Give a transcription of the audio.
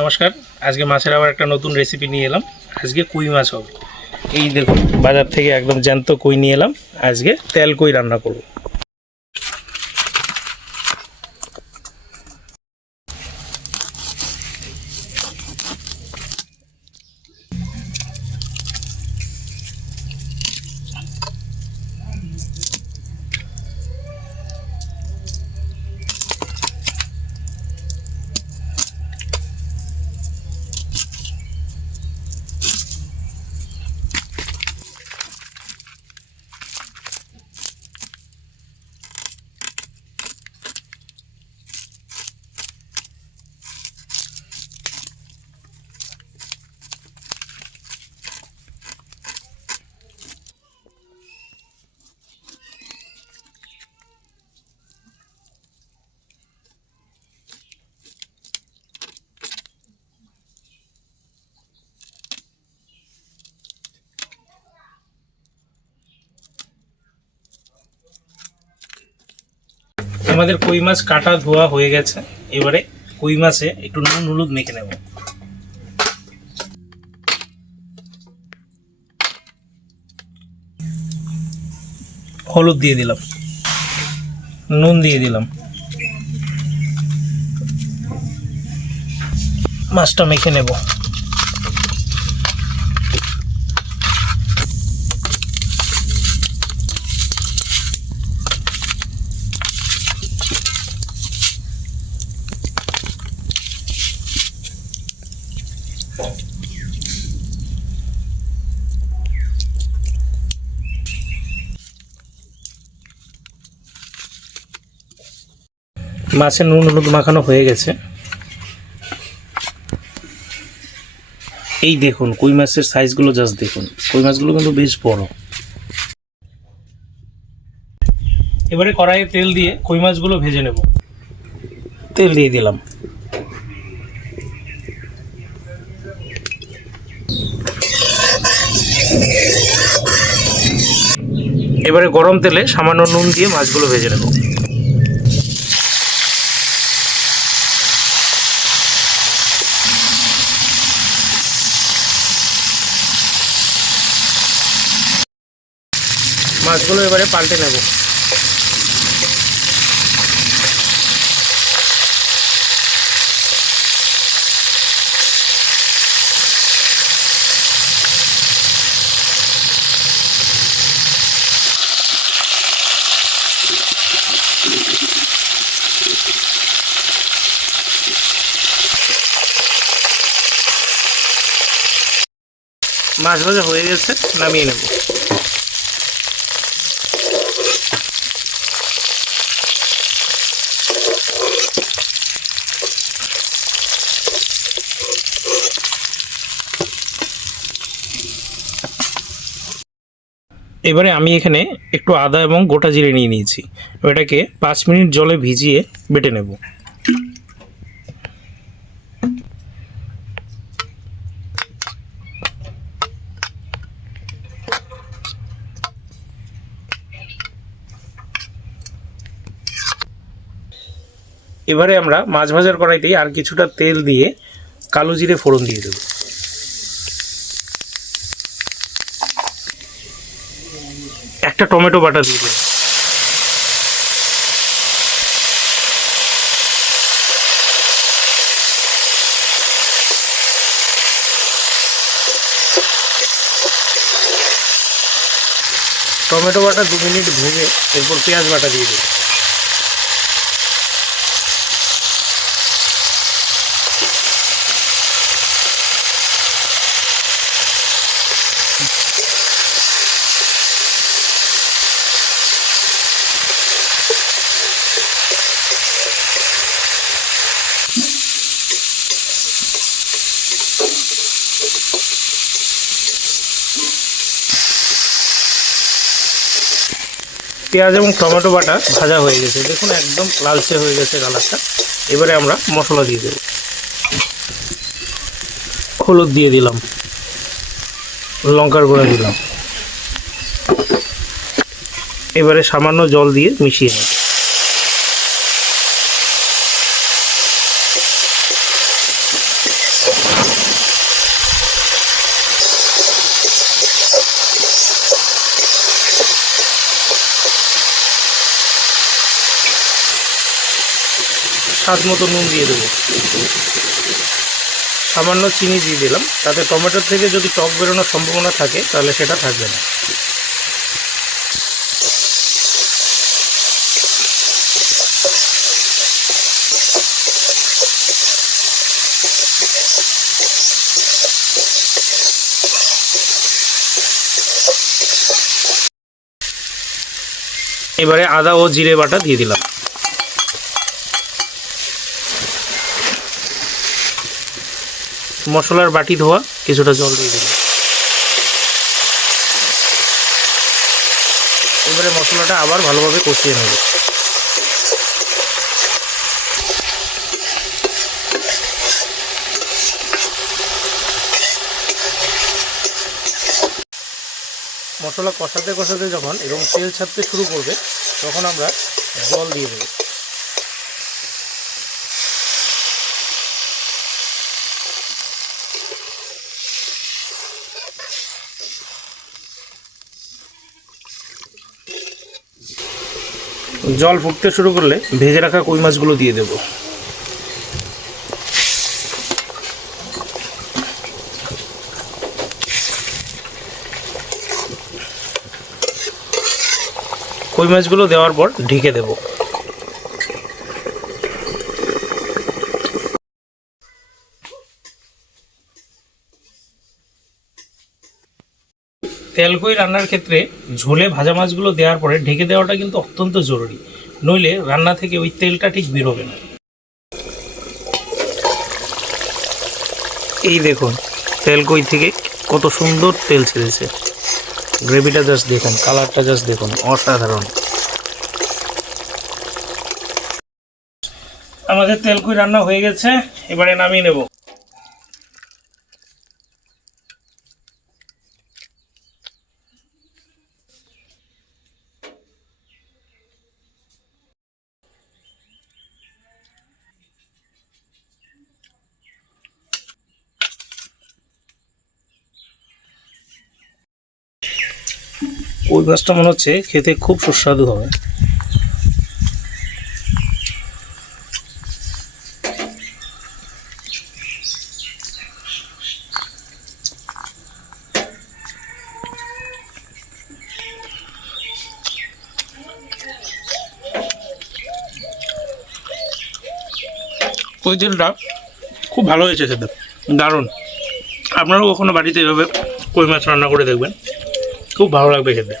নমস্কার। আজকে মাছের আবার একটা নতুন রেসিপি নিয়ে এলাম। আজকে কই মাছ হবে। এই দেখুন, বাজার থেকে একদম জ্যান্ত কই নিয়ে এলাম। আজকে তেল কই রান্না করব। আমাদের কই মাছ কাটা ধোয়া হয়ে গেছে। এবারে কই মাছে একটু নুন হলুদ মেখে নেব। হলুদ দিয়ে দিলাম, নুন দিয়ে দিলাম, মাছটা মেখে নেব। মাছের নুন হলুদ মাখানো হয়ে গেছে। এই দেখুন কই মাছের সাইজগুলো, জাস্ট দেখুন, কই মাছগুলো কিন্তু বেশ বড়। এবারে কড়াইয়ে তেল দিয়ে কই মাছগুলো ভেজে নেব। তেল দিয়ে দিলাম। এবারে গরম তেলে সামান্য নুন দিয়ে মাছগুলো ভেজে নেব। মাছগুলো এবারে পাল্টে নেব। মাছ ভাজা হয়ে গেছে, নামিয়ে নেব। এবারে আমি এখানে একটু আদা এবং গোটা জিরে নিয়ে নিয়েছি। এটাকে 5 মিনিট জলে ভিজিয়ে বেটে নেব। এবারে আমরা মাছ ভাজার কড়াইতেই আর কিছুটা তেল দিয়ে কালো জিরে ফোড়ন দিয়ে দেব। একটা টমেটো বাটা দিয়ে দেব। টমেটো বাটা 2 মিনিট ভেজে এরপর পেঁয়াজ বাটা দিয়ে দেব। পেঁয়াজ এবং টমেটো বাটা ভাজা হয়ে গেছে, দেখুন একদম লালচে হয়ে গেছে কালারটা। এবারে আমরা মশলা দিয়ে দেব। হলুদ দিয়ে দিলাম, লঙ্কার গুঁড়া দিলাম। এবারে সামান্য জল দিয়ে মিশিয়ে নেব। স্বাদ মতো নুন দিয়ে দেবো, সামান্য চিনি দিয়ে দিলাম, তাতে টমেটোর থেকে যদি টক বেরোনোর সম্ভাবনা থাকে তাহলে সেটা থাকবে না। এবারে আদা ও জিরে বাটা দিয়ে দিলাম। মশলার বাটি ধোয়া কিছুটা জল দিয়ে দিলাম। এবারে মশলাটা আবার ভালোভাবে কষিয়ে নেব। মশলা কষাতে কষাতে যখন এরকম তেল ছাড়তে শুরু করবে তখন আমরা জল দিয়ে দেব। জল ফুটতে শুরু করলে ভেজে রাখা কই মাছগুলো দিয়ে দেব। কই মাছগুলো দেওয়ার পর ঢেকে দেব। তেল কই রান্নার ক্ষেত্রে ঝোলে ভাজা মাছগুলো দেওয়ার পরে ঢেকে দেওয়াটা কিন্তু অত্যন্ত জরুরি, নইলে রান্না থেকে ওই তেলটা ঠিক বেরোবে না। এই দেখুন তেল কই থেকে কত সুন্দর তেল ছেড়েছে, গ্রেভিটা জাস্ট দেখুন, কালারটা জাস্ট দেখুন, অসাধারণ। আমাদের তেল কই রান্না হয়ে গেছে, এবারে নামিয়ে নেব। কই মাছটা মনে হচ্ছে খেতে খুব সুস্বাদু হবে। কই তেলটা খুব ভালো হয়েছে খেতে, দারুণ। আপনারাও কখনো বাড়িতে এভাবে কই মাছ রান্না করে দেখবেন, খুব ভালো লাগবে খেতে।